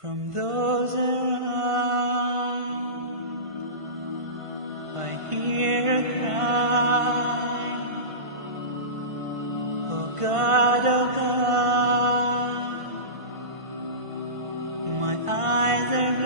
From those around, I hear a cry. Oh God, my eyes are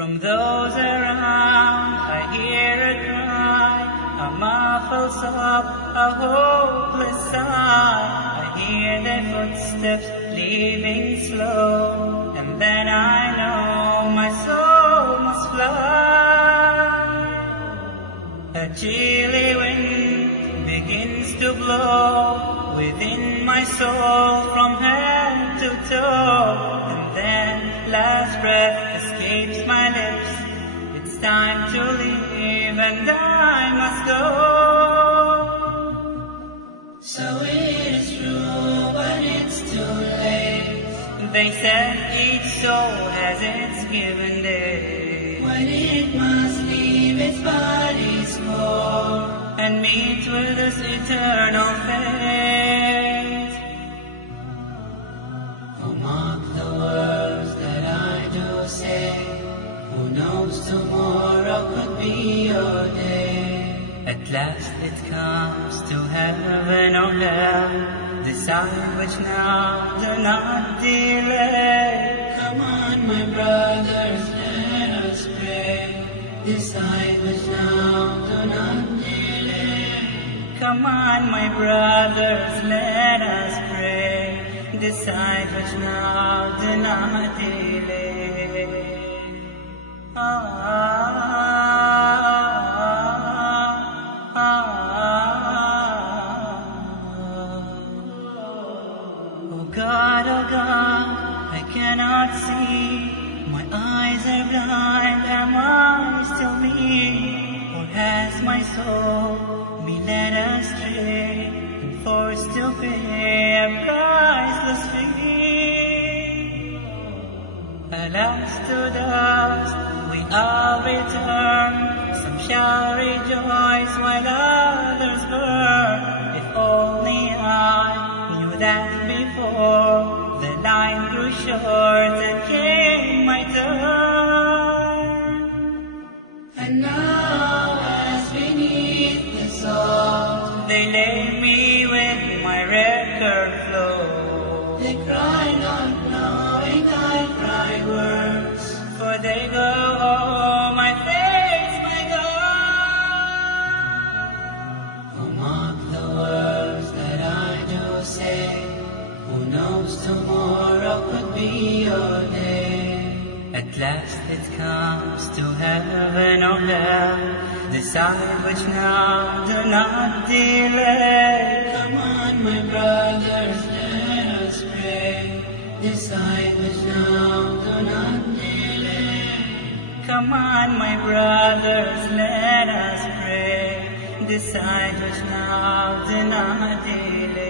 From those around, I hear a cry, a muffled sob, a hopeless sigh. I hear their footsteps leaving slow, and then I know my soul must fly. A chilly wind begins to blow within my soul from head to toe, and then last breath escapes my lips. It's time to leave and I must go. So it is true, but it's too late. They said each soul has its given day, when it must leave its body's core and meet with this eternal fate. Oh, mark the words that I do say. Who knows tomorrow could be your day. At last it comes to heaven or hell. Decide which now, do not delay. Come on, my brothers, let us pray. Decide which now, do not delay. Come on, my brothers, let us pray. Decide which now, do not delay. Oh God, I cannot see. My eyes are blind, am I still me? Or has my soul been led astray and forced to pay a priceless fee? Alas, to dust we all return. Some shall rejoice while others burn. If only I knew that before the line grew short and came my turn. And now as beneath the salt they lay me with my record flow. They cry not knowing I cry words, for they go, oh my face, my God. Oh, mark the words that I do say. Who knows tomorrow could be your day. At last it comes to heaven or hell. Decide which now, do not delay. Come on, my brothers, let us pray. Decide which now, do not delay. Come on, my brothers, let us pray. Decide which now, do not delay.